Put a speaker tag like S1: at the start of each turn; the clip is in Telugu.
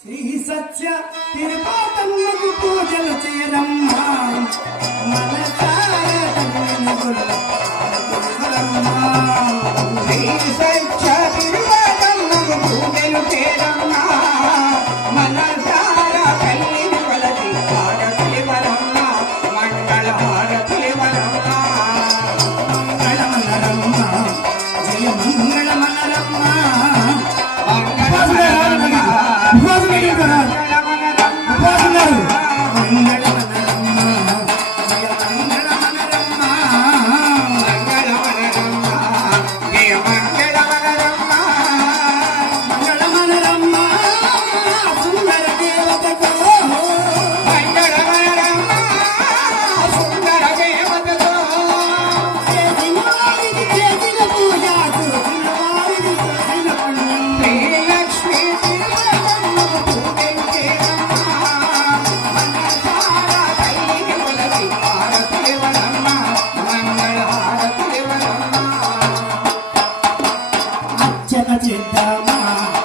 S1: శ్రీ సత్య తిరుపాతమ్మకు పూజలు చేయరమ్మా.
S2: శ్రీ సత్య తిరుపాతమ్మకు పూజలు చేయరమ్మా. Okay.
S1: चिंता मा